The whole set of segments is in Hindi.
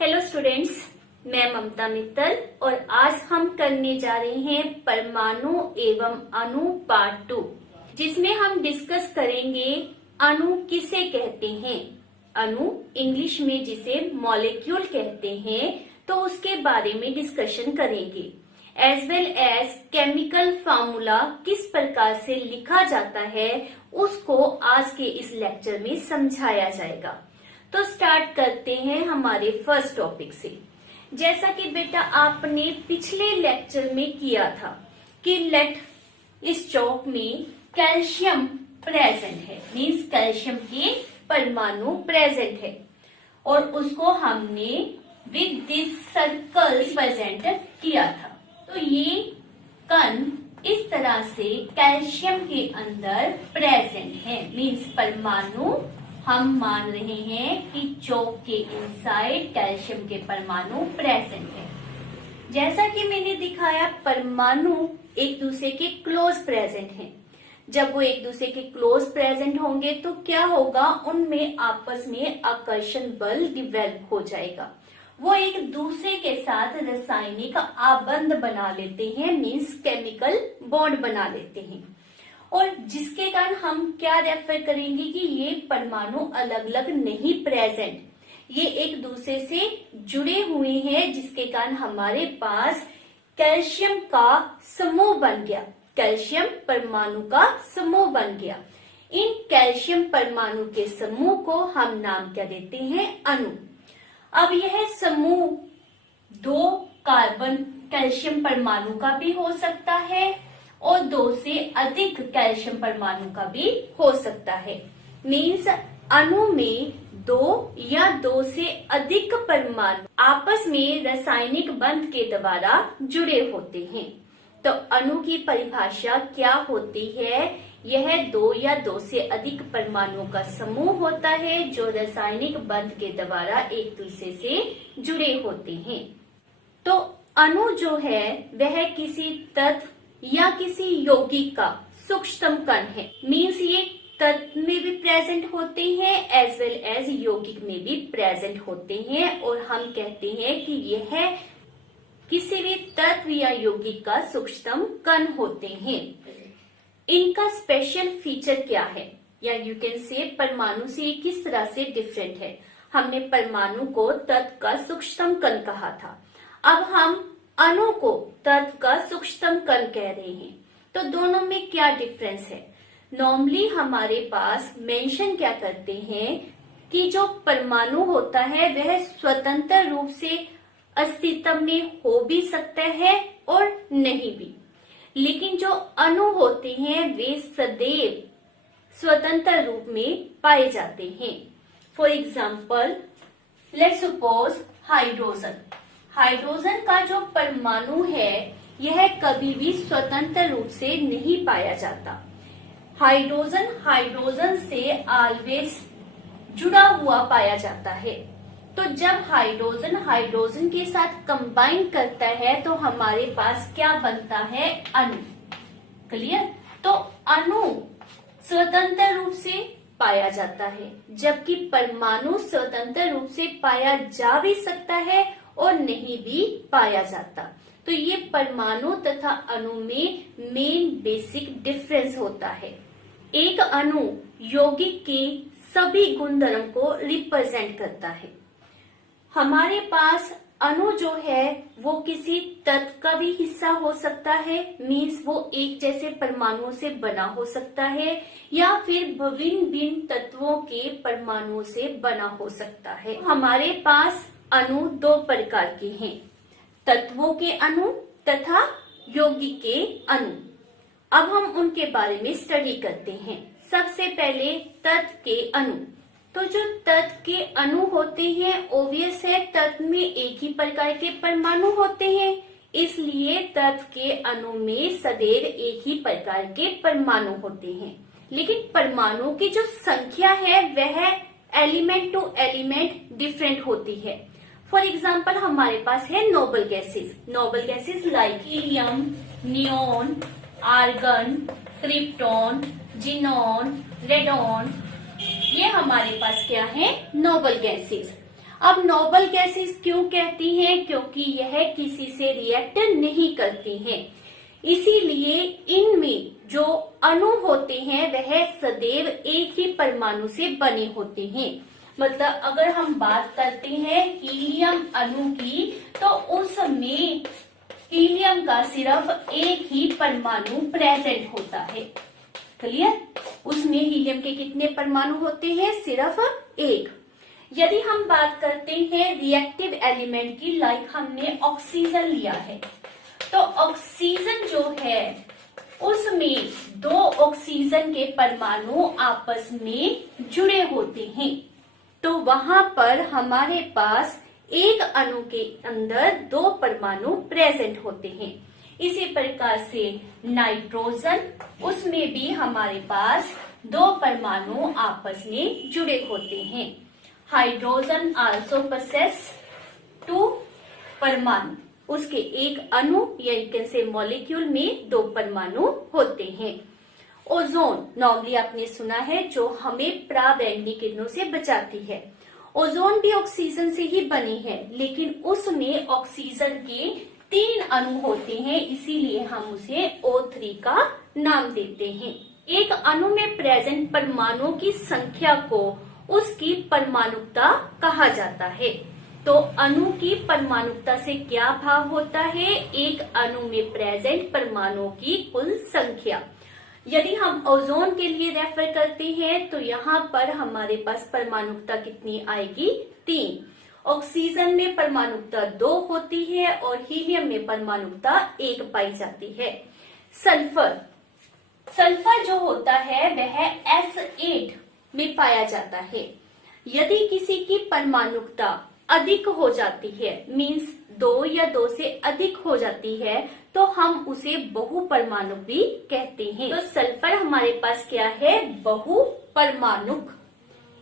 हेलो स्टूडेंट्स, मैं ममता मित्तल और आज हम करने जा रहे हैं परमाणु एवं अणु पार्ट 2, जिसमें हम डिस्कस करेंगे अणु किसे कहते हैं। अणु इंग्लिश में जिसे मॉलिक्यूल कहते हैं, तो उसके बारे में डिस्कशन करेंगे। As well as chemical formula किस प्रकार से लिखा जाता है उसको आज के इस लेक्चर में समझाया जाएगा। तो स्टार्ट करते हैं हमारे फर्स्ट टॉपिक से। जैसा कि बेटा आपने पिछले लेक्चर में किया था कि लेट इस चौक में कैल्शियम प्रेजेंट है, मींस कैल्शियम के परमाणु प्रेजेंट है और उसको हमने विद दिस सर्कल्स प्रेजेंट किया था। तो ये कण इस तरह से कैल्शियम के अंदर प्रेजेंट है, मींस परमाणु हम मान रहे हैं कि चौक के इनसाइड कैल्शियम के परमाणु प्रेजेंट है। जैसा कि मैंने दिखाया, परमाणु एक दूसरे के क्लोज प्रेजेंट हैं। जब वो एक दूसरे के क्लोज प्रेजेंट होंगे तो क्या होगा, उनमें आपस में आकर्षण बल डिवेल्प हो जाएगा। वो एक दूसरे के साथ रासायनिक आबंध बना लेते हैं, मीन्स केमिकल बॉन्ड बना लेते हैं, और जिसके कारण हम क्या रेफर करेंगे कि ये परमाणु अलग अलग नहीं प्रेजेंट, ये एक दूसरे से जुड़े हुए हैं, जिसके कारण हमारे पास कैल्शियम का समूह बन गया, कैल्शियम परमाणु का समूह बन गया। इन कैल्शियम परमाणु के समूह को हम नाम क्या देते हैं, अणु। अब यह समूह 2 कार्बन कैल्शियम परमाणु का भी हो सकता है और 2 से अधिक कैल्शियम परमाणु का भी हो सकता है। मीन्स अणु में 2 या 2 से अधिक परमाणु आपस में रासायनिक बंध के द्वारा जुड़े होते हैं। तो अणु की परिभाषा क्या होती है, यह 2 या 2 से अधिक परमाणुओं का समूह होता है जो रासायनिक बंध के द्वारा एक दूसरे से जुड़े होते हैं। तो अणु जो है वह किसी तत्व या किसी यौगिक का सूक्ष्मतम कण है, मीन्स ये तत्व में भी प्रेजेंट होते हैं एज वेल एज यौगिक में भी प्रेजेंट होते हैं, और हम कहते हैं कि यह किसी भी तत्व या यौगिक का सूक्ष्मतम कण होते हैं। इनका स्पेशल फीचर क्या है, या यू कैन से परमाणु से किस तरह से डिफरेंट है। हमने परमाणु को तत्व का सूक्ष्मतम कण कहा था, अब हम अणु को तत्व का सूक्ष्मतम कण कह रहे हैं। तो दोनों में क्या डिफरेंस है। नॉर्मली हमारे पास मेंशन क्या करते हैं कि जो परमाणु होता है वह स्वतंत्र रूप से अस्तित्व में हो भी सकता है और नहीं भी, लेकिन जो अणु होते हैं वे सदैव स्वतंत्र रूप में पाए जाते हैं। For example let's suppose hydrogen का जो परमाणु है यह कभी भी स्वतंत्र रूप से नहीं पाया जाता। हाइड्रोजन से ऑलवेज जुड़ा हुआ पाया जाता है। तो जब हाइड्रोजन के साथ कंबाइन करता है तो हमारे पास क्या बनता है, अणु। क्लियर। तो अणु स्वतंत्र रूप से पाया जाता है, जबकि परमाणु स्वतंत्र रूप से पाया जा भी सकता है और नहीं भी पाया जाता। तो ये परमाणु तथा अणु में मेन बेसिक डिफरेंस होता है। एक अणु यौगिक के सभी गुणधर्म को रिप्रेजेंट करता है। हमारे पास अणु जो है वो किसी तत्व का भी हिस्सा हो सकता है, मीन्स वो एक जैसे परमाणुओं से बना हो सकता है, या फिर विभिन्न भिन्न तत्वों के परमाणुओं से बना हो सकता है। हमारे पास अणु 2 प्रकार के हैं, तत्वों के अणु तथा यौगिक के अणु। अब हम उनके बारे में स्टडी करते हैं। सबसे पहले तत्व के अणु। तो जो तत्व के अणु होते हैं, ओब्वियस है तत्व में एक ही प्रकार के परमाणु होते हैं, इसलिए तत्व के अणु में सदैव एक ही प्रकार के परमाणु होते हैं। लेकिन परमाणु की जो संख्या है वह एलिमेंट टू एलिमेंट डिफरेंट होती है। फॉर एग्जाम्पल हमारे पास है noble gases like helium, neon, argon, krypton, xenon, radon, ये हमारे पास क्या है, नोबल गैसेस। अब नोबल गैसेस क्यों कहती हैं? क्योंकि यह किसी से रिएक्ट नहीं करती हैं, इसीलिए इनमें जो अणु होते हैं वह सदैव एक ही परमाणु से बने होते हैं। मतलब अगर हम बात करते हैं हीलियम अणु की, तो उसमें हीलियम का सिर्फ एक ही परमाणु प्रेजेंट होता है। क्लियर? उसमें हीलियम के कितने परमाणु होते हैं? सिर्फ एक। यदि हम बात करते हैं रिएक्टिव एलिमेंट की, लाइक हमने ऑक्सीजन लिया है, तो ऑक्सीजन जो है उसमें दो ऑक्सीजन के परमाणु आपस में जुड़े होते हैं, तो वहां पर हमारे पास एक अणु के अंदर दो परमाणु प्रेजेंट होते हैं। इसी प्रकार से नाइट्रोजन, उसमें भी हमारे पास दो परमाणु आपस में जुड़े होते हैं। हाइड्रोजन आल्सो पोसेस टू परमाणु, उसके एक अणु या कैन से मॉलिक्यूल में दो परमाणु होते हैं। ओजोन नॉर्मली आपने सुना है, जो हमें पराबैंगनी किरणों से बचाती है। ओजोन भी ऑक्सीजन से ही बनी है, लेकिन उसमें ऑक्सीजन के 3 अणु होते हैं, इसीलिए हम उसे O3 का नाम देते हैं। एक अणु में प्रेजेंट परमाणुओं की संख्या को उसकी परमाणुकता कहा जाता है। तो अणु की परमाणुकता से क्या भाव होता है? एक अणु में प्रेजेंट परमाणुओं की कुल संख्या। यदि हम ओजोन के लिए रेफर करते हैं तो यहाँ पर हमारे पास परमाणुकता कितनी आएगी? 3। ऑक्सीजन में परमाणुकता 2 होती है और हीलियम में परमाणुकता 1 पाई जाती है। सल्फर, सल्फर जो होता है वह S8 में पाया जाता है। यदि किसी की परमाणुकता अधिक हो जाती है, मीन्स 2 या 2 से अधिक हो जाती है, तो हम उसे बहुपरमाणुक भी कहते हैं। तो सल्फर हमारे पास क्या है? बहुपरमाणुक।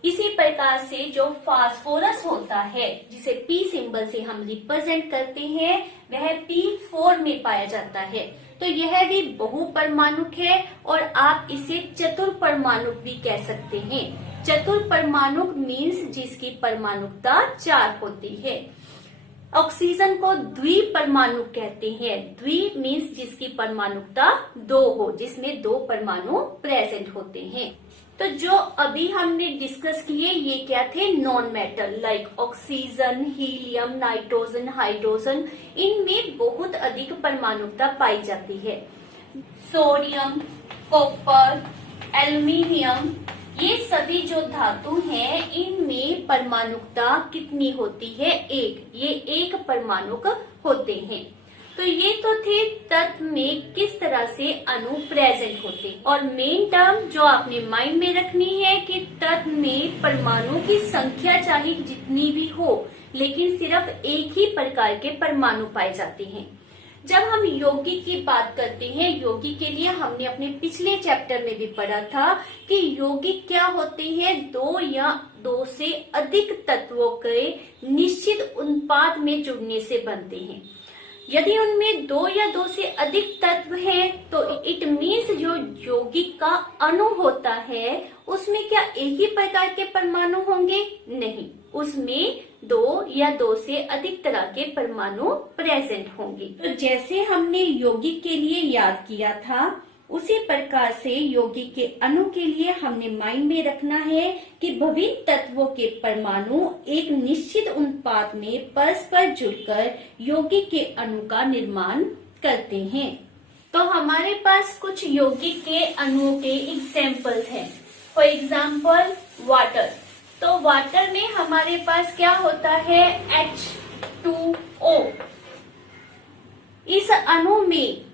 इसी प्रकार से जो फास्फोरस होता है, जिसे P सिंबल से हम रिप्रेजेंट करते हैं, वह P4 में पाया जाता है। तो यह भी बहुपरमाणुक है और आप इसे चतुर्परमाणुक भी कह सकते हैं। चतुर्परमाणुक मीन्स जिसकी परमाणुकता 4 होती है। ऑक्सीजन को द्विपरमाणुक कहते हैं। द्वि मीन्स जिसकी परमाणुकता 2 हो, जिसमें 2 परमाणु प्रेजेंट होते हैं। तो जो अभी हमने डिस्कस किए ये क्या थे? Non metal, like oxygen, helium, nitrogen, hydrogen, इनमें बहुत अधिक परमाणुकता पाई जाती है। सोडियम, कॉपर, एल्युमिनियम, ये सभी जो धातु हैं इनमें परमाणुकता कितनी होती है? 1। ये 1 परमाणुक होते हैं। तो ये तो थे तत्व में किस तरह से अणु प्रेजेंट होते हैं। और मेन टर्म जो आपने माइंड में रखनी है कि तत्व में परमाणु की संख्या चाहे जितनी भी हो, लेकिन सिर्फ एक ही प्रकार के परमाणु पाए जाते हैं। जब हम यौगिक की बात करते हैं, यौगिक के लिए हमने अपने पिछले चैप्टर में भी पढ़ा था कि यौगिक क्या होते हैं? 2 या 2 से अधिक तत्वों के निश्चित अनुपात में जुड़ने से बनते हैं। यदि उनमें 2 या 2 से अधिक तत्व हैं, तो इट मीन्स जो यौगिक का अणु होता है उसमें क्या एक ही प्रकार के परमाणु होंगे? नहीं, उसमें 2 या 2 से अधिक तरह के परमाणु प्रेजेंट होंगे। तो जैसे हमने यौगिक के लिए याद किया था, उसी प्रकार से यौगिक के अणु के लिए हमने माइंड में रखना है कि विभिन्न तत्वों के परमाणु एक निश्चित अनुपात में परस्पर जुड़कर यौगिक के अणु का निर्माण करते हैं। तो हमारे पास कुछ यौगिक के अणुओं के एग्जाम्पल्स हैं। For example water. तो वाटर में हमारे पास क्या होता है? H2O। इस अणु में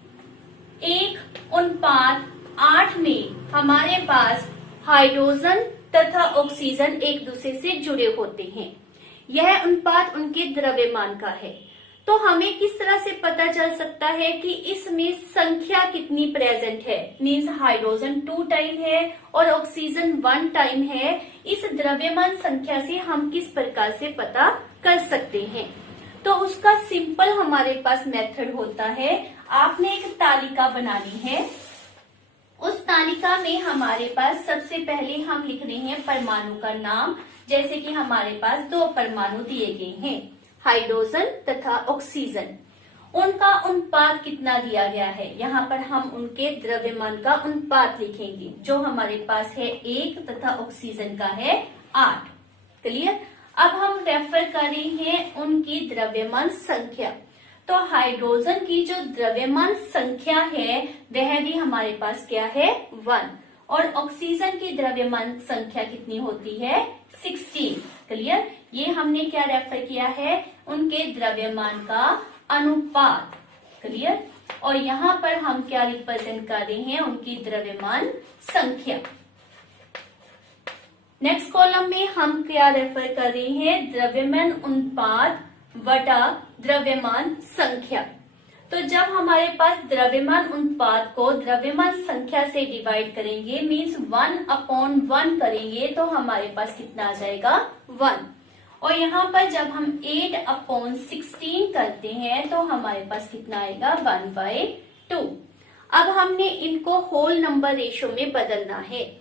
1:8 में हमारे पास हाइड्रोजन तथा ऑक्सीजन एक दूसरे से जुड़े होते हैं। यह अनुपात उनके द्रव्यमान का है। तो हमें किस तरह से पता चल सकता है कि इसमें संख्या कितनी प्रेजेंट है? मीन्स हाइड्रोजन 2 टाइम है और ऑक्सीजन 1 टाइम है। इस द्रव्यमान संख्या से हम किस प्रकार से पता कर सकते हैं? तो उसका सिंपल हमारे पास मेथड होता है। आपने एक तालिका बनानी है। उस तालिका में हमारे पास सबसे पहले हम लिख रहे हैं परमाणु का नाम, जैसे कि हमारे पास दो परमाणु दिए गए हैं, हाइड्रोजन तथा ऑक्सीजन। उनका अनुपात कितना दिया गया है, यहाँ पर हम उनके द्रव्यमान का अनुपात लिखेंगे, जो हमारे पास है 1 तथा ऑक्सीजन का है 8। क्लियर। अब हम रेफर कर रहे हैं उनकी द्रव्यमान संख्या। तो हाइड्रोजन की जो द्रव्यमान संख्या है वह भी हमारे पास क्या है 1, और ऑक्सीजन की द्रव्यमान संख्या कितनी होती है 16। क्लियर। ये हमने क्या रेफर किया है, उनके द्रव्यमान का अनुपात। क्लियर। और यहाँ पर हम क्या रिप्रेजेंट कर रहे हैं, उनकी द्रव्यमान संख्या। नेक्स्ट कॉलम में हम क्या रेफर कर रहे हैं, द्रव्यमान अनुपात बटा द्रव्यमान संख्या। तो जब हमारे पास द्रव्यमान अनुपात को द्रव्यमान संख्या से डिवाइड करेंगे, मीन्स 1/1 करेंगे, तो हमारे पास कितना आ जाएगा 1। और यहाँ पर जब हम 8/16 करते हैं तो हमारे पास कितना आएगा 1/2। अब हमने इनको होल नंबर रेशो में बदलना है।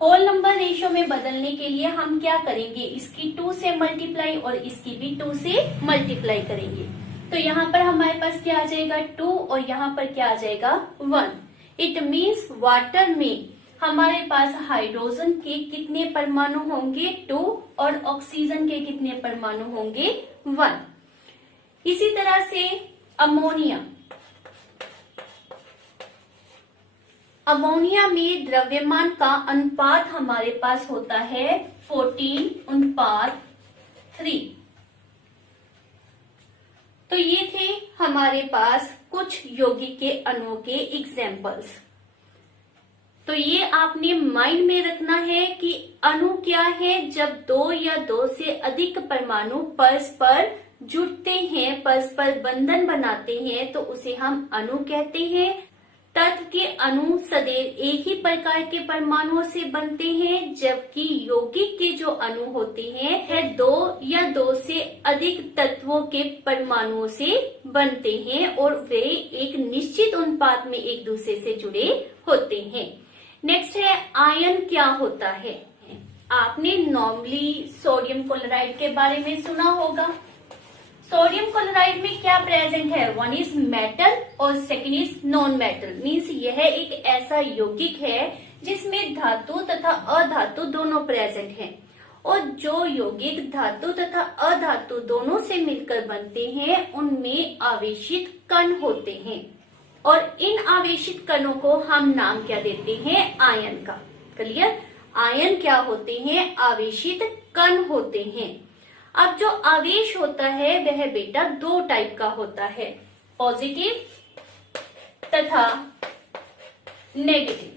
होल नंबर रेशो में बदलने के लिए हम क्या करेंगे, इसकी 2 से मल्टीप्लाई और इसकी भी 2 से मल्टीप्लाई करेंगे। तो यहाँ पर हमारे पास क्या आ जाएगा 2 और यहाँ पर क्या आ जाएगा 1। इट मीन्स वाटर में हमारे पास हाइड्रोजन के कितने परमाणु होंगे 2 और ऑक्सीजन के कितने परमाणु होंगे 1। इसी तरह से अमोनिया में द्रव्यमान का अनुपात हमारे पास होता है 14:3। तो ये थे हमारे पास कुछ यौगिक के अणुओं के एग्जाम्पल्स। तो ये आपने माइंड में रखना है कि अणु क्या है, जब 2 या 2 से अधिक परमाणु परस्पर जुड़ते हैं, परस्पर बंधन बनाते हैं, तो उसे हम अणु कहते हैं। तत्व के अणु सदैव एक ही प्रकार के परमाणुओं से बनते हैं, जबकि यौगिक के जो अणु होते हैं 2 या 2 से अधिक तत्वों के परमाणुओं से बनते हैं और वे एक निश्चित अनुपात में एक दूसरे से जुड़े होते हैं। नेक्स्ट है आयन क्या होता है। आपने नॉर्मली सोडियम क्लोराइड के बारे में सुना होगा। सोडियम क्लोराइड में क्या प्रेजेंट है, 1 इज मेटल और second is non metal. Means यह एक ऐसा यौगिक है जिसमें धातु तथा अधातु दोनों प्रेजेंट हैं, और जो यौगिक धातु तथा अधातु दोनों से मिलकर बनते हैं उनमें आवेशित कण होते हैं, और इन आवेशित कणों को हम नाम क्या देते हैं, आयन का। क्लियर। आयन क्या होते हैं, आवेशित कण होते हैं। अब जो आवेश होता है वह बेटा 2 टाइप का होता है, पॉजिटिव तथा नेगेटिव।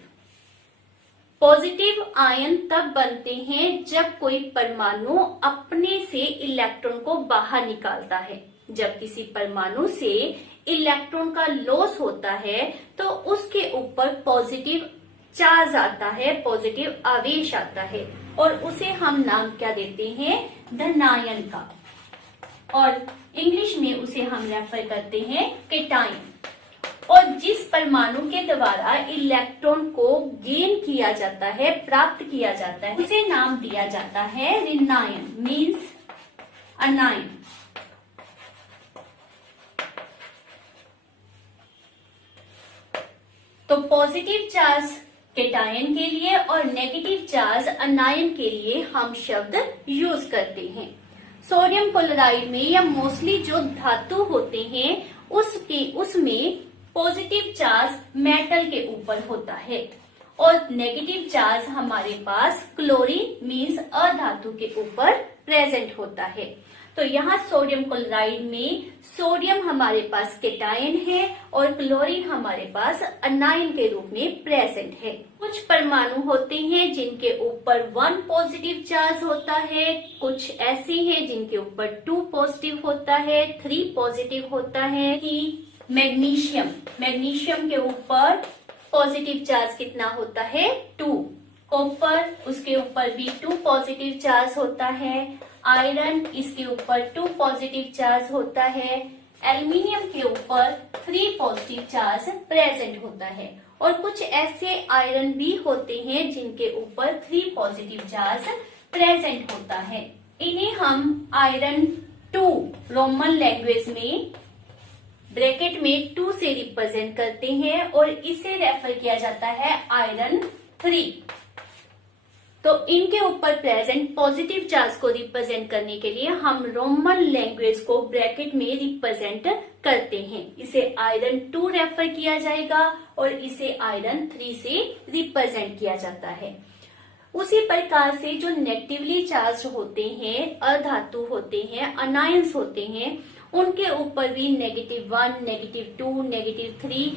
पॉजिटिव आयन तब बनते हैं जब कोई परमाणु अपने से इलेक्ट्रॉन को बाहर निकालता है। जब किसी परमाणु से इलेक्ट्रॉन का लॉस होता है तो उसके ऊपर पॉजिटिव चार्ज आता है, पॉजिटिव आवेश आता है, और उसे हम नाम क्या देते हैं, धनायन का, और इंग्लिश में उसे हम रेफर करते हैं केटायन। और जिस परमाणु के द्वारा इलेक्ट्रॉन को गेन किया जाता है, प्राप्त किया जाता है, उसे नाम दिया जाता है ऋणायन, मीन्स अनायन। तो पॉजिटिव चार्ज केटायन के लिए और नेगेटिव चार्ज अनायन के लिए हम शब्द यूज करते हैं। सोडियम क्लोराइड में या मोस्टली जो धातु होते हैं उसमें पॉजिटिव चार्ज मेटल के ऊपर होता है, और नेगेटिव चार्ज हमारे पास क्लोरीन मीन्स अधातु के ऊपर प्रेजेंट होता है। तो यहाँ सोडियम क्लोराइड में सोडियम हमारे पास केटायन है और क्लोरीन हमारे पास अनायन के रूप में प्रेजेंट है। कुछ परमाणु होते हैं जिनके ऊपर 1 पॉजिटिव चार्ज होता है, कुछ ऐसे हैं जिनके ऊपर 2 पॉजिटिव होता है, 3 पॉजिटिव होता है। कि मैग्नीशियम के ऊपर पॉजिटिव चार्ज कितना होता है 2, कॉपर उसके ऊपर भी 2 पॉजिटिव चार्ज होता है, आयरन इसके ऊपर 2 पॉजिटिव चार्ज होता है, एल्युमिनियम के ऊपर 3 पॉजिटिव चार्ज प्रेजेंट होता है, और कुछ ऐसे आयरन भी होते हैं जिनके ऊपर 3 पॉजिटिव चार्ज प्रेजेंट होता है। इन्हें हम आयरन 2 रोमन लैंग्वेज में ब्रैकेट में 2 से रिप्रेजेंट करते हैं और इसे रेफर किया जाता है आयरन 3। तो इनके ऊपर प्रेजेंट पॉजिटिव चार्ज को रिप्रेजेंट करने के लिए हम रोमन लैंग्वेज को ब्रैकेट में रिप्रेजेंट करते हैं। इसे आयरन 2 रेफर किया जाएगा और इसे आयरन 3 से रिप्रेजेंट किया जाता है। उसी प्रकार से जो नेगेटिवली चार्ज होते हैं, अधातु होते हैं, अनायंस होते हैं, उनके ऊपर भी -1, -2, -3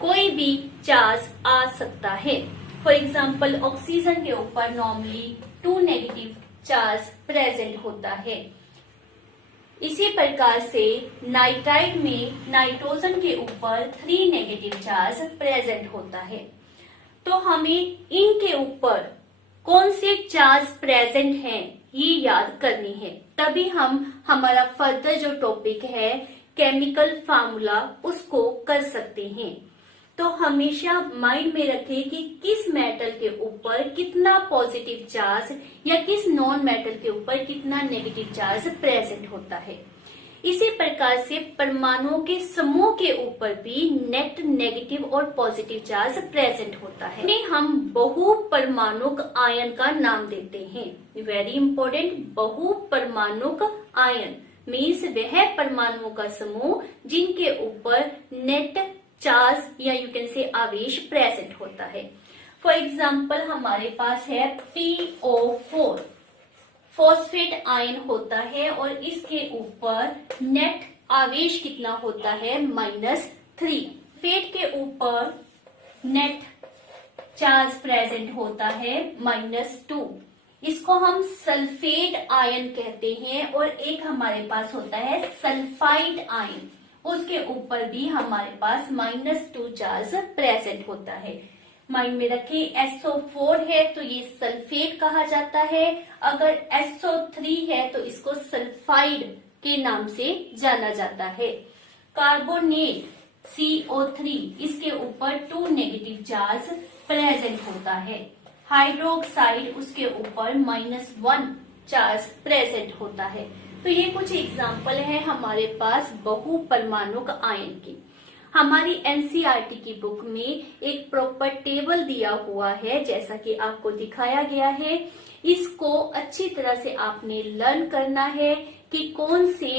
कोई भी चार्ज आ सकता है। फॉर एग्जाम्पल ऑक्सीजन के ऊपर नॉर्मली 2 नेगेटिव चार्ज प्रेजेंट होता है। इसी प्रकार से नाइट्राइड में नाइट्रोजन के ऊपर 3 नेगेटिव चार्ज प्रेजेंट होता है। तो हमें इनके ऊपर कौन से चार्ज प्रेजेंट हैं ये याद करनी है, तभी हम हमारा फर्दर जो टॉपिक है केमिकल फार्मूला उसको कर सकते हैं। तो हमेशा माइंड में रखें कि किस मेटल के ऊपर कितना पॉजिटिव चार्ज या किस नॉन मेटल के ऊपर कितना नेगेटिव चार्ज प्रेजेंट होता है। इसी प्रकार से परमाणुओं के समूह के ऊपर भी नेट नेगेटिव और पॉजिटिव चार्ज प्रेजेंट होता है। इन्हें हम बहु परमाणुक आयन का नाम देते हैं। वेरी इंपॉर्टेंट, बहु परमाणुक आयन मीन्स वह परमाणुओं का समूह जिनके ऊपर नेट चार्ज या यू कैन से आवेश प्रेजेंट होता है। फॉर एग्जाम्पल हमारे पास है PO4 फॉस्फेट आयन होता है और इसके ऊपर नेट आवेश कितना होता है -3। फेट के ऊपर नेट चार्ज प्रेजेंट होता है -2। इसको हम सल्फेट आयन कहते हैं। और एक हमारे पास होता है सल्फाइड आयन, उसके ऊपर भी हमारे पास -2 चार्ज प्रेजेंट होता है। माइंड में रखें SO4 है तो ये सल्फेट कहा जाता है, अगर SO3 है तो इसको सल्फाइड के नाम से जाना जाता है। कार्बोनेट CO3 इसके ऊपर 2 नेगेटिव चार्ज प्रेजेंट होता है। हाइड्रोक्साइड उसके ऊपर -1 चार्ज प्रेजेंट होता है। तो ये कुछ एग्जाम्पल है हमारे पास बहु परमाणुक आयन की। हमारी एनसीईआरटी की बुक में एक प्रॉपर टेबल दिया हुआ है, जैसा कि आपको दिखाया गया है। इसको अच्छी तरह से आपने लर्न करना है कि कौन से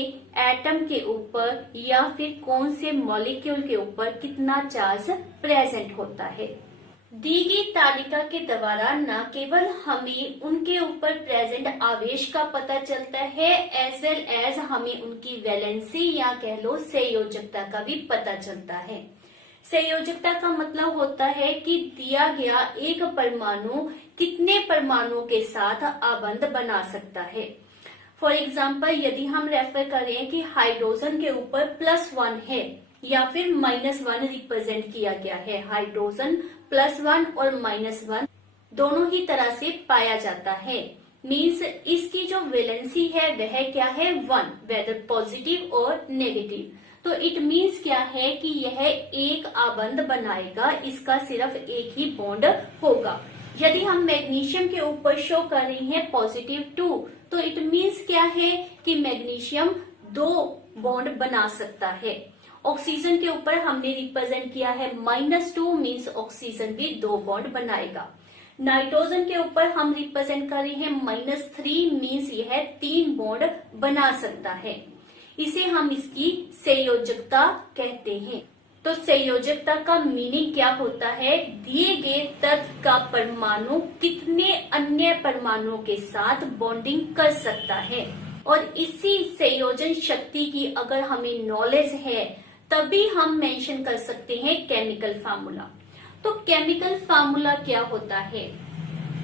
एटम के ऊपर या फिर कौन से मॉलिक्यूल के ऊपर कितना चार्ज प्रेजेंट होता है। दी गई तालिका के द्वारा न केवल हमें उनके ऊपर प्रेजेंट आवेश का पता चलता है, एज वेल एज हमें उनकी वैलेंसी या कह लो संयोजकता का भी पता चलता है। संयोजकता का मतलब होता है कि दिया गया एक परमाणु कितने परमाणुओं के साथ आबंध बना सकता है। फॉर एग्जाम्पल यदि हम रेफर करें कि हाइड्रोजन के ऊपर +1 है या फिर -1 रिप्रेजेंट किया गया है, हाइड्रोजन +1 और -1 दोनों ही तरह से पाया जाता है। मीन्स इसकी जो वैलेंसी है वह क्या है 1, वेदर पॉजिटिव और नेगेटिव। तो इट मीन्स क्या है कि यह एक आबंध बनाएगा, इसका सिर्फ एक ही बॉन्ड होगा। यदि हम मैग्नीशियम के ऊपर शो कर रही हैं +2, तो इट मीन्स क्या है कि मैग्नीशियम 2 बॉन्ड बना सकता है। ऑक्सीजन के ऊपर हमने रिप्रेजेंट किया है -2 मीन्स ऑक्सीजन भी 2 बॉन्ड बनाएगा। नाइट्रोजन के ऊपर हम रिप्रेजेंट कर रहे हैं -3 मीन्स यह 3 बॉन्ड बना सकता है। इसे हम इसकी संयोजकता कहते हैं। तो संयोजकता का मीनिंग क्या होता है, दिए गए तत्व का परमाणु कितने अन्य परमाणुओं के साथ बॉन्डिंग कर सकता है। और इसी संयोजन शक्ति की अगर हमें नॉलेज है तभी हम मेंशन कर सकते हैं केमिकल फार्मूला। तो केमिकल फार्मूला क्या होता है?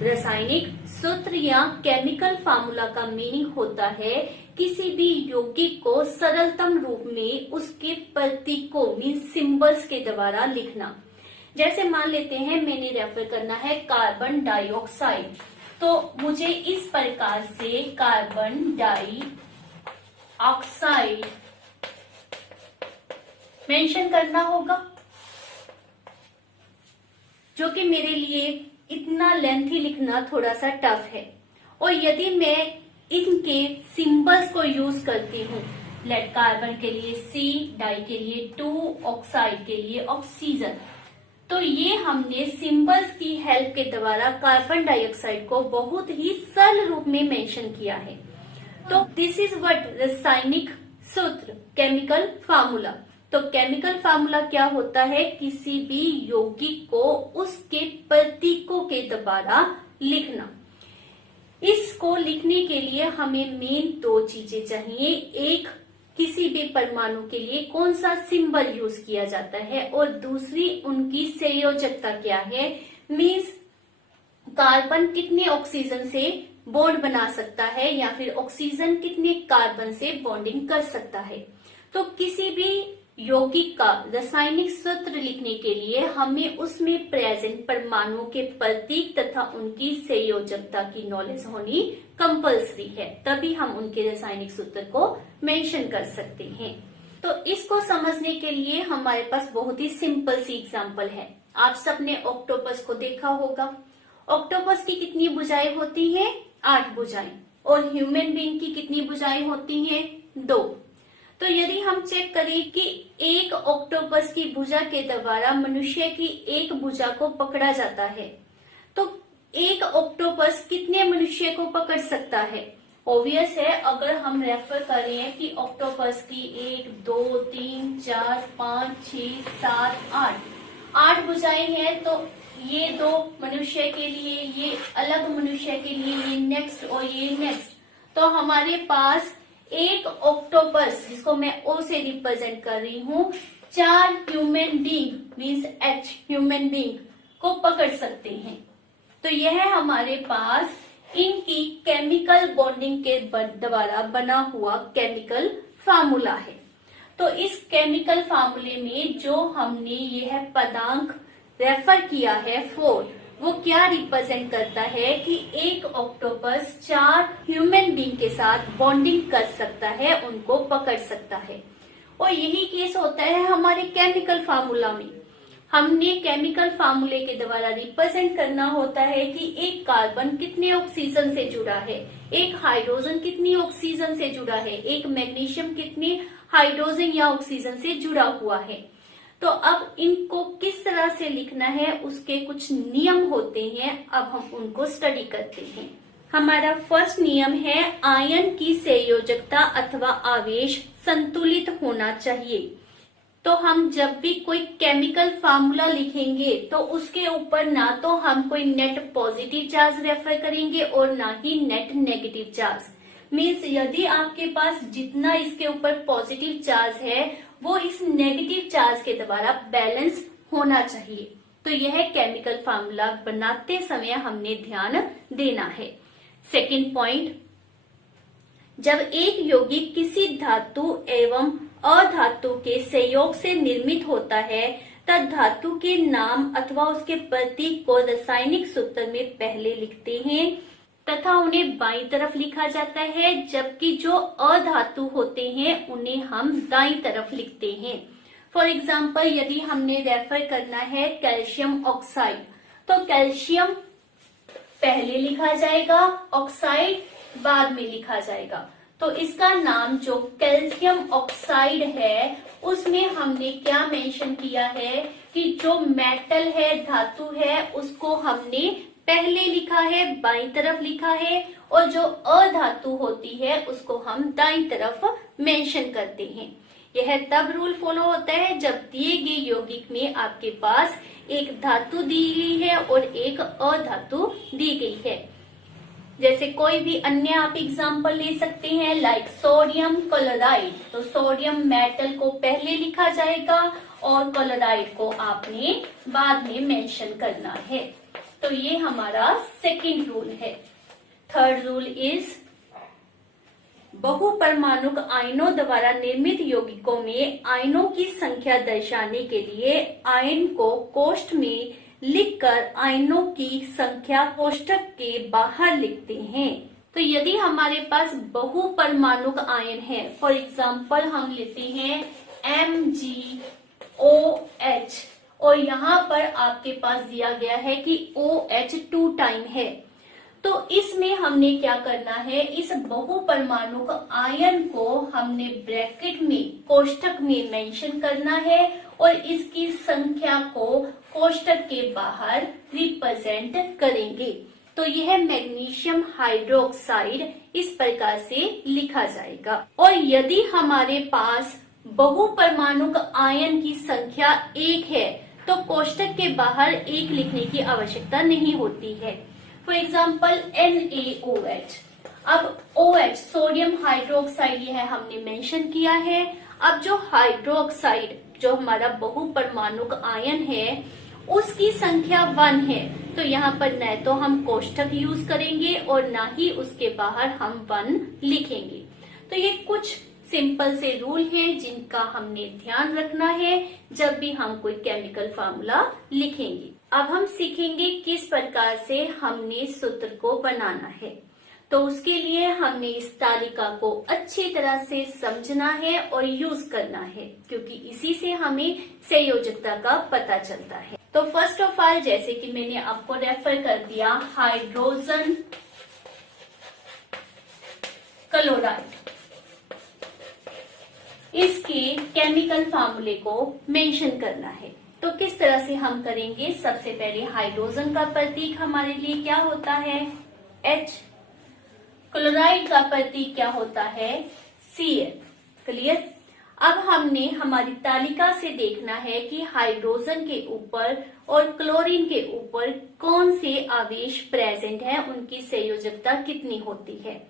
रासायनिक सूत्र या केमिकल फार्मूला का मीनिंग होता है किसी भी यौगिक को सरलतम रूप में उसके प्रतीकों मीन्स सिंबल्स के द्वारा लिखना। जैसे मान लेते हैं मैंने रेफर करना है कार्बन डाइऑक्साइड, तो मुझे इस प्रकार से कार्बन डाइऑक्साइड मेंशन करना होगा, जो कि मेरे लिए इतना लेंथी लिखना थोड़ा सा टफ है। और यदि मैं इनके सिंबल्स को यूज करती हूँ, लेड कार्बन के लिए C, डाई के लिए 2, ऑक्साइड के लिए ऑक्सीजन, तो ये हमने सिंबल्स की हेल्प के द्वारा कार्बन डाइऑक्साइड को बहुत ही सरल रूप में मेंशन किया है। तो दिस इज व्हाट रासायनिक सूत्र, केमिकल फार्मूला। तो केमिकल फार्मूला क्या होता है? किसी भी यौगिक को उसके प्रतीकों के द्वारा लिखना। इसको लिखने के लिए हमें मेन दो चीजें चाहिए। एक, किसी भी परमाणु के लिए कौन सा सिंबल यूज किया जाता है, और दूसरी उनकी संयोजकता क्या है, मीन्स कार्बन कितने ऑक्सीजन से बॉन्ड बना सकता है या फिर ऑक्सीजन कितने कार्बन से बॉन्डिंग कर सकता है। तो किसी भी यौगिक का रासायनिक सूत्र लिखने के लिए हमें उसमें प्रेजेंट परमाणु के प्रतीक तथा उनकी संयोजकता की नॉलेज होनी कंपल्सरी है, तभी हम उनके रासायनिक सूत्र को मेंशन कर सकते हैं। तो इसको समझने के लिए हमारे पास बहुत ही सिंपल सी एग्जांपल है। आप सबने ऑक्टोपस को देखा होगा। ऑक्टोपस की कितनी भुजाएं होती हैं? 8 भुजाएं। और ह्यूमन बीइंग की कितनी भुजाएं होती हैं? 2। तो यदि हम चेक करें कि एक ऑक्टोपस की भुजा के द्वारा मनुष्य की एक भुजा को पकड़ा जाता है, तो एक ऑक्टोपस कितने मनुष्य को पकड़ सकता है? ऑब्वियस है, अगर हम रेफर कर रहे हैं कि ऑक्टोपस की 1, 2, 3, 4, 5, 6, 7, 8 भुजाएं हैं, तो ये 2 मनुष्य के लिए, ये अलग मनुष्य के लिए, ये नेक्स्ट और ये नेक्स्ट। तो हमारे पास एक ऑक्टोपस, जिसको मैं ओ से रिप्रेजेंट कर रही हूँ, 4 human being means H human being को पकड़ सकते हैं। तो यह हमारे पास इनकी केमिकल बॉन्डिंग के द्वारा बना हुआ केमिकल फार्मूला है। तो इस केमिकल फार्मूले में जो हमने यह पदांक रेफर किया है 4, वो क्या रिप्रेजेंट करता है कि एक ऑक्टोपस 4 ह्यूमन बीइंग के साथ बॉन्डिंग कर सकता है, उनको पकड़ सकता है। और यही केस होता है हमारे केमिकल फार्मूला में। हमने केमिकल फार्मूले के द्वारा रिप्रेजेंट करना होता है कि एक कार्बन कितने ऑक्सीजन से जुड़ा है, एक हाइड्रोजन कितनी ऑक्सीजन से जुड़ा है, एक मैग्नीशियम कितने हाइड्रोजन या ऑक्सीजन से जुड़ा हुआ है। तो अब इनको किस तरह से लिखना है, उसके कुछ नियम होते हैं, अब हम उनको स्टडी करते हैं। हमारा फर्स्ट नियम है आयन की संयोजकता अथवा आवेश संतुलित होना चाहिए। तो हम जब भी कोई केमिकल फार्मूला लिखेंगे तो उसके ऊपर ना तो हम कोई नेट पॉजिटिव चार्ज रेफर करेंगे और ना ही नेट नेगेटिव चार्ज। मीन्स यदि आपके पास जितना इसके ऊपर पॉजिटिव चार्ज है वो इस नेगेटिव चार्ज के द्वारा बैलेंस होना चाहिए। तो यह केमिकल फार्मूला बनाते समय हमने ध्यान देना है। सेकंड पॉइंट, जब एक यौगिक किसी धातु एवं अधातु के संयोग से निर्मित होता है तब धातु के नाम अथवा उसके प्रतीक को रासायनिक सूत्र में पहले लिखते हैं तथा उन्हें बाईं तरफ लिखा जाता है, जबकि जो अधातु होते हैं उन्हें हम दाईं तरफ लिखते हैं। फॉर एग्जाम्पल, यदि हमने रेफर करना है कैल्शियम ऑक्साइड, तो कैल्शियम पहले लिखा जाएगा, ऑक्साइड बाद में लिखा जाएगा। तो इसका नाम जो कैल्शियम ऑक्साइड है उसमें हमने क्या मेंशन किया है कि जो मेटल है, धातु है, उसको हमने पहले लिखा है, बाईं तरफ लिखा है, और जो अधातु होती है उसको हम दाईं तरफ मेंशन करते हैं। यह तब रूल फॉलो होता है जब दिए गए यौगिक में आपके पास एक धातु दी गई है और एक अधातु दी गई है। जैसे कोई भी अन्य आप एग्जाम्पल ले सकते हैं, लाइक सोडियम क्लोराइड। तो सोडियम मेटल को पहले लिखा जाएगा और क्लोराइड को आपने बाद में मेंशन करना है। तो ये हमारा सेकंड रूल है। थर्ड रूल इज बहुपरमाणुक आयनों द्वारा निर्मित यौगिकों में आयनों की संख्या दर्शाने के लिए आयन को कोष्ठ में लिखकर आयनों की संख्या कोष्ठक के बाहर लिखते हैं। तो यदि हमारे पास बहुपरमाणुक आयन है, फॉर एग्जाम्पल हम लेते हैं MgOH और यहाँ पर आपके पास दिया गया है कि OH 2 टाइम है, तो इसमें हमने क्या करना है, इस बहुपरमाणुक आयन को हमने ब्रैकेट में, कोष्ठक में मेंशन करना है और इसकी संख्या को कोष्ठक के बाहर रिप्रेजेंट करेंगे। तो यह मैग्नीशियम हाइड्रोक्साइड इस प्रकार से लिखा जाएगा। और यदि हमारे पास बहुपरमाणुक आयन की संख्या 1 है तो कोष्ठक के बाहर 1 लिखने की आवश्यकता नहीं होती है। For example NaOH। अब OH सोडियम हाइड्रोक्साइड यह हमने मेंशन किया है। अब जो हाइड्रोक्साइड, जो हमारा बहुपरमाणुक आयन है, उसकी संख्या 1 है, तो यहाँ पर न तो हम कोष्ठक यूज करेंगे और ना ही उसके बाहर हम 1 लिखेंगे। तो ये कुछ सिंपल से रूल हैं जिनका हमने ध्यान रखना है जब भी हम कोई केमिकल फार्मूला लिखेंगे। अब हम सीखेंगे किस प्रकार से हमने सूत्र को बनाना है। तो उसके लिए हमने इस तालिका को अच्छी तरह से समझना है और यूज करना है, क्योंकि इसी से हमें संयोजकता का पता चलता है। तो फर्स्ट ऑफ ऑल, जैसे कि मैंने आपको रेफर कर दिया, हाइड्रोजन क्लोराइड, इसके केमिकल फार्मूले को मेंशन करना है। तो किस तरह से हम करेंगे, सबसे पहले हाइड्रोजन का प्रतीक हमारे लिए क्या होता है, H। क्लोराइड का प्रतीक क्या होता है, Cl। क्लियर। अब हमने हमारी तालिका से देखना है कि हाइड्रोजन के ऊपर और क्लोरीन के ऊपर कौन से आवेश प्रेजेंट है, उनकी संयोजकता कितनी होती है।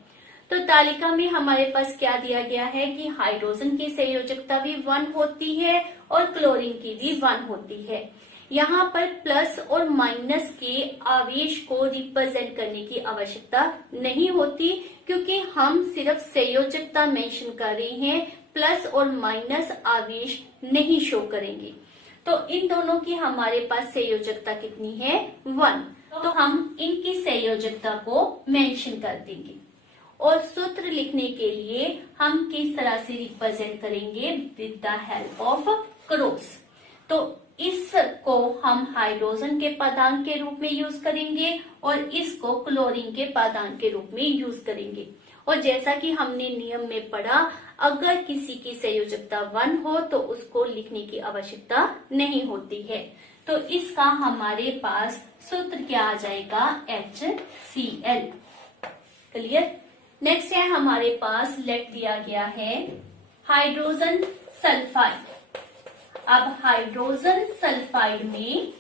तो तालिका में हमारे पास क्या दिया गया है कि हाइड्रोजन की संयोजकता भी 1 होती है और क्लोरीन की भी 1 होती है। यहाँ पर प्लस और माइनस के आवेश को रिप्रेजेंट करने की आवश्यकता नहीं होती, क्योंकि हम सिर्फ संयोजकता मेंशन कर रहे हैं, प्लस और माइनस आवेश नहीं शो करेंगे। तो इन दोनों की हमारे पास संयोजकता कितनी है, 1। तो हम इनकी संयोजकता को मेंशन कर देंगे। और सूत्र लिखने के लिए हम किस तरह से रिप्रेजेंट करेंगे, with the help of cross. तो इसको हम हाइड्रोजन के पदांक के रूप में यूज करेंगे और इसको क्लोरीन के पदांक के रूप में यूज करेंगे। और जैसा कि हमने नियम में पढ़ा, अगर किसी की संयोजकता 1 हो तो उसको लिखने की आवश्यकता नहीं होती है। तो इसका हमारे पास सूत्र क्या आ जाएगा, HCl। क्लियर। नेक्स्ट है हमारे पास लेट दिया गया है हाइड्रोजन सल्फाइड। अब हाइड्रोजन सल्फाइड में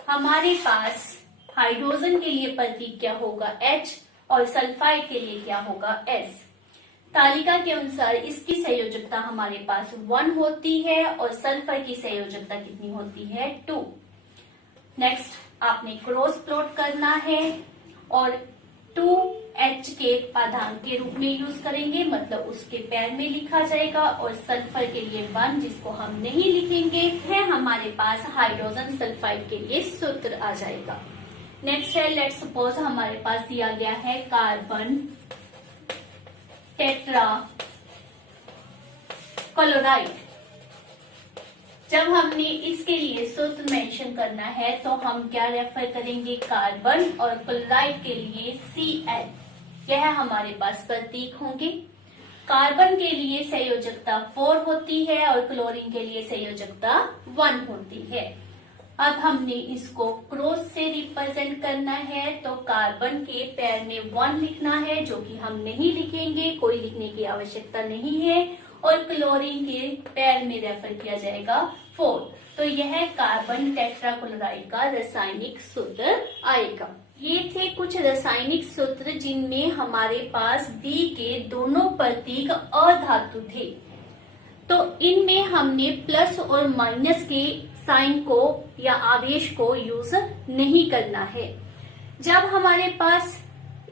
हमारे पास हाइड्रोजन के लिए प्रतीक क्या होगा, H, और सल्फाइड के लिए क्या होगा, S। तालिका के अनुसार इसकी संयोजकता हमारे पास 1 होती है और सल्फर की संयोजकता कितनी होती है, 2। नेक्स्ट आपने क्रॉस प्लॉट करना है और 2H के पदांक के रूप में यूज करेंगे, मतलब उसके पैर में लिखा जाएगा, और सल्फर के लिए 1 जिसको हम नहीं लिखेंगे है हमारे पास हाइड्रोजन सल्फाइड के लिए सूत्र आ जाएगा। नेक्स्ट है, लेट्स सपोज हमारे पास दिया गया है कार्बन टेट्रा क्लोराइड। जब हमने इसके लिए सूत्र मेंशन करना है तो हम क्या रेफर करेंगे, कार्बन, और क्लोराइड के लिए Cl। यह हमारे पास प्रतीक होंगे। कार्बन के लिए संयोजकता 4 होती है और क्लोरीन के लिए संयोजकता 1 होती है। अब हमने इसको क्रॉस से रिप्रेजेंट करना है, तो कार्बन के पैर में 1 लिखना है, जो कि हम नहीं लिखेंगे, कोई लिखने की आवश्यकता नहीं है, और क्लोरीन के पैर में रेफर किया जाएगा 4। तो यह कार्बन टेट्राक्लोराइड का रासायनिक सूत्र आएगा। ये थे कुछ रासायनिक सूत्र जिनमें हमारे पास दी के दोनों प्रतीक अधातु थे। तो इनमें हमने प्लस और माइनस के साइन को या आवेश को यूज नहीं करना है। जब हमारे पास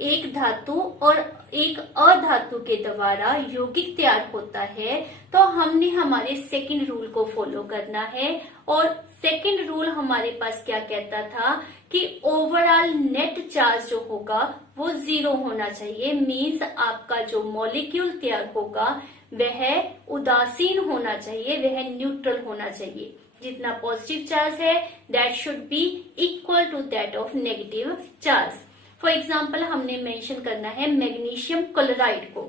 एक धातु और एक अधातु के द्वारा यौगिक तैयार होता है तो हमने हमारे सेकंड रूल को फॉलो करना है। और सेकंड रूल हमारे पास क्या कहता था कि ओवरऑल नेट चार्ज जो होगा वो 0 होना चाहिए। मींस आपका जो मॉलिक्यूल तैयार होगा वह उदासीन होना चाहिए, वह न्यूट्रल होना चाहिए। जितना पॉजिटिव चार्ज है that should be equal to that of negative charge. For example हमने मेंशन करना है मैग्नीशियम क्लोराइड को।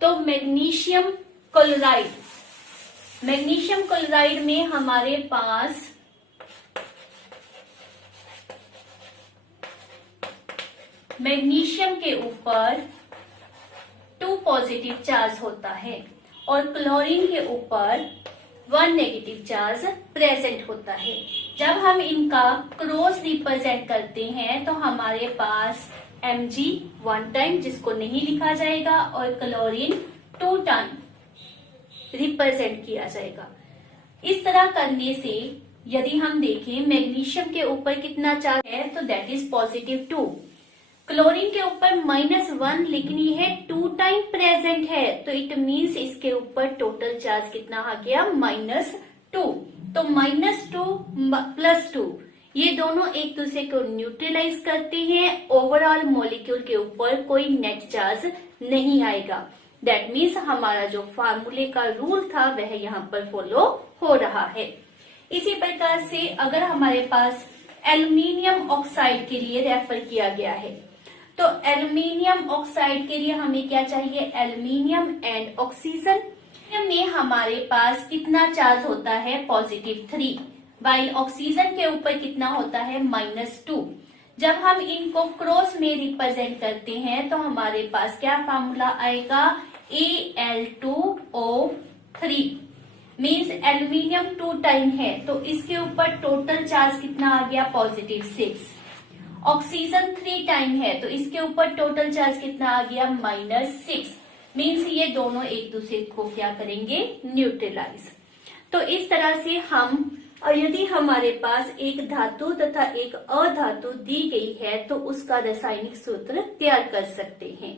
तो मैग्नीशियम क्लोराइड में हमारे पास मैग्नीशियम के ऊपर 2 पॉजिटिव चार्ज होता है और क्लोरीन के ऊपर 1 नेगेटिव चार्ज प्रेजेंट होता है। जब हम इनका क्रॉस रिप्रेजेंट करते हैं तो हमारे पास Mg 1 टाइम, जिसको नहीं लिखा जाएगा, और क्लोरीन 2 टाइम रिप्रेजेंट किया जाएगा। इस तरह करने से यदि हम देखें मैग्नीशियम के ऊपर कितना चार्ज है तो दैट इज पॉजिटिव 2, क्लोरीन के ऊपर -1, लेकिन ये 2 टाइम प्रेजेंट है तो इट मीन्स इसके ऊपर टोटल चार्ज कितना आ गया -2। तो -2 + 2 ये दोनों एक दूसरे को न्यूट्रलाइज करते हैं, ओवरऑल मॉलिक्यूल के ऊपर कोई नेट चार्ज नहीं आएगा। दैट मीन्स हमारा जो फार्मूले का रूल था वह यहाँ पर फॉलो हो रहा है। इसी प्रकार से अगर हमारे पास एल्युमिनियम ऑक्साइड के लिए रेफर किया गया है तो एल्युमिनियम ऑक्साइड के लिए हमें क्या चाहिए, एल्युमिनियम एंड ऑक्सीजन में हमारे पास कितना चार्ज होता है +3, वाइल ऑक्सीजन के ऊपर कितना होता है -2। जब हम इनको क्रॉस में रिप्रेजेंट करते हैं तो हमारे पास क्या फार्मूला आएगा, Al2O3 मीन्स एल्युमिनियम 2 टाइम है तो इसके ऊपर टोटल चार्ज कितना आ गया +6। ऑक्सीजन 3 टाइम है तो इसके ऊपर टोटल चार्ज कितना आ गया -6। मीन्स ये दोनों एक दूसरे को क्या करेंगे, न्यूट्रलाइज। तो इस तरह से हम यदि हमारे पास एक धातु तथा एक अधातु दी गई है तो उसका रासायनिक सूत्र तैयार कर सकते हैं।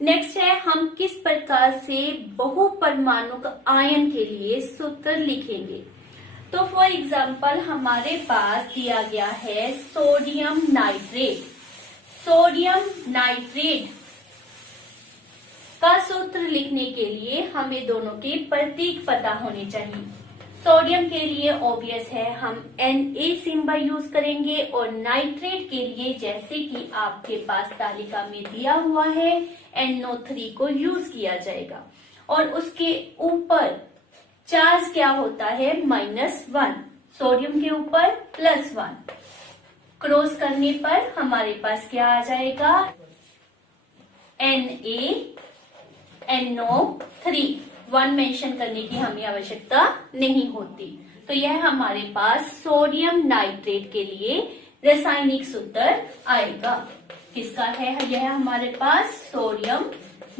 नेक्स्ट है हम किस प्रकार से बहुपरमाणुक आयन के लिए सूत्र लिखेंगे। तो फॉर एग्जाम्पल हमारे पास दिया गया है सोडियम नाइट्रेट। सोडियम नाइट्रेट का सूत्र लिखने के लिए हमें दोनों के प्रतीक पता होने चाहिए। सोडियम के लिए ऑब्वियस है हम Na सिंबल यूज करेंगे और नाइट्रेट के लिए जैसे कि आपके पास तालिका में दिया हुआ है NO3 को यूज किया जाएगा और उसके ऊपर चार्ज क्या होता है -1, सोडियम के ऊपर +1। क्रॉस करने पर हमारे पास क्या आ जाएगा, NaNO3। 1 मेंशन करने की हमें आवश्यकता नहीं होती। तो यह हमारे पास सोडियम नाइट्रेट के लिए रासायनिक सूत्र आएगा। किसका है यह हमारे पास, सोडियम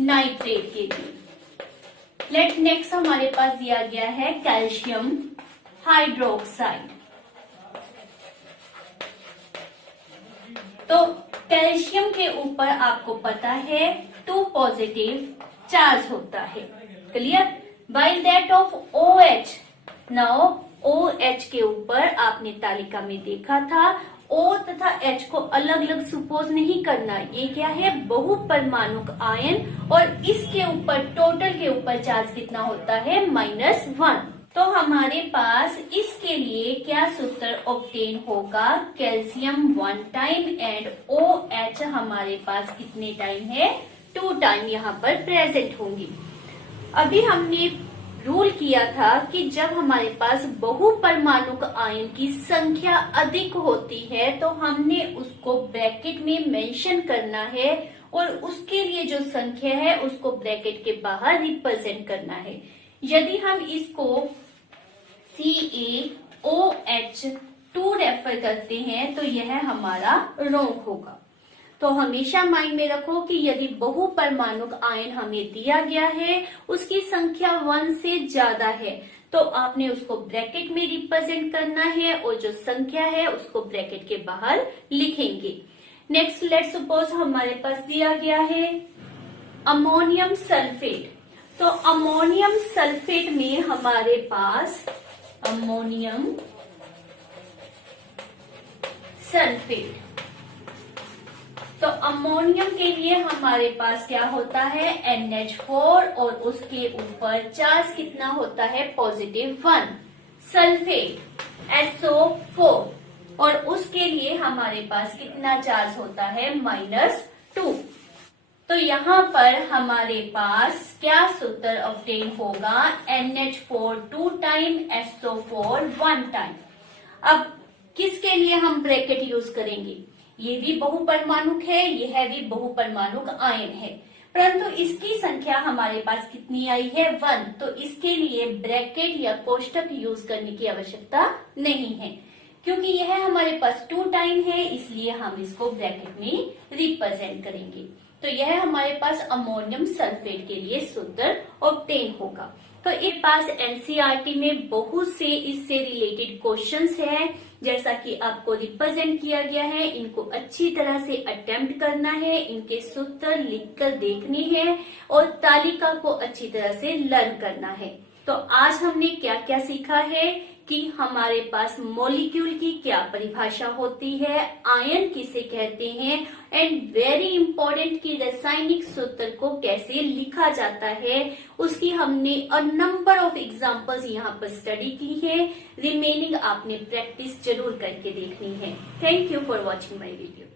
नाइट्रेट के लिए। लेट नेक्स्ट हमारे पास दिया गया है कैल्शियम हाइड्रोक्साइड। तो कैल्शियम के ऊपर आपको पता है 2 पॉजिटिव चार्ज होता है, clear. By that of OH, now OH के ऊपर आपने तालिका में देखा था O तथा H को अलग अलग सपोज नहीं करना, ये क्या है बहुपरमाणुक आयन और इसके ऊपर टोटल के ऊपर चार्ज कितना होता है -1। तो हमारे पास इसके लिए क्या सूत्र ऑब्टेन होगा, कैल्शियम 1 टाइम एंड OH हमारे पास कितने टाइम है, 2 टाइम यहाँ पर प्रेजेंट होंगी। अभी हमने रूल किया था कि जब हमारे पास बहुपरमाणुक आयन की संख्या अधिक होती है तो हमने उसको ब्रैकेट में मेंशन करना है और उसके लिए जो संख्या है उसको ब्रैकेट के बाहर रिप्रेजेंट करना है। यदि हम इसको CaOH2 रेफर करते हैं तो यह हमारा रॉन्ग होगा। तो हमेशा माइंड में रखो कि यदि बहुपरमाणुक आयन हमें दिया गया है उसकी संख्या 1 से ज्यादा है तो आपने उसको ब्रैकेट में रिप्रेजेंट करना है और जो संख्या है उसको ब्रैकेट के बाहर लिखेंगे। नेक्स्ट लेट्स सपोज हमारे पास दिया गया है अमोनियम सल्फेट। तो अमोनियम सल्फेट में हमारे पास अमोनियम सल्फेट, तो अमोनियम के लिए हमारे पास क्या होता है NH4 और उसके ऊपर चार्ज कितना होता है +1। सल्फेट SO4 और उसके लिए हमारे पास कितना चार्ज होता है -2। तो यहाँ पर हमारे पास क्या सूत्र ऑब्टेन होगा NH4 2 टाइम SO4 1 टाइम। अब किसके लिए हम ब्रैकेट यूज करेंगे? ये भी बहुपरमाणुक है, यह भी बहुपरमाणुक आयन है, परंतु इसकी संख्या हमारे पास कितनी आई है 1, तो इसके लिए ब्रैकेट या कोष्टक यूज करने की आवश्यकता नहीं है। क्योंकि यह हमारे पास 2 टाइम है, इसलिए हम इसको ब्रैकेट में रिप्रेजेंट करेंगे। तो यह हमारे पास अमोनियम सल्फेट के लिए सूत्र ऑब्टेन होगा। तो इस पास एनसीईआरटी में बहुत से इससे रिलेटेड क्वेश्चंस हैं, जैसा कि आपको रिप्रेजेंट किया गया है। इनको अच्छी तरह से अटेम्प्ट करना है, इनके सूत्र लिखकर देखने हैं और तालिका को अच्छी तरह से लर्न करना है। तो आज हमने क्या क्या सीखा है कि हमारे पास मॉलिक्यूल की क्या परिभाषा होती है, आयन किसे कहते हैं, एंड वेरी इंपॉर्टेंट कि रासायनिक सूत्र को कैसे लिखा जाता है। उसकी हमने अ नंबर ऑफ एग्जांपल्स यहाँ पर स्टडी की है। रिमेनिंग आपने प्रैक्टिस जरूर करके देखनी है। Thank you for watching my video.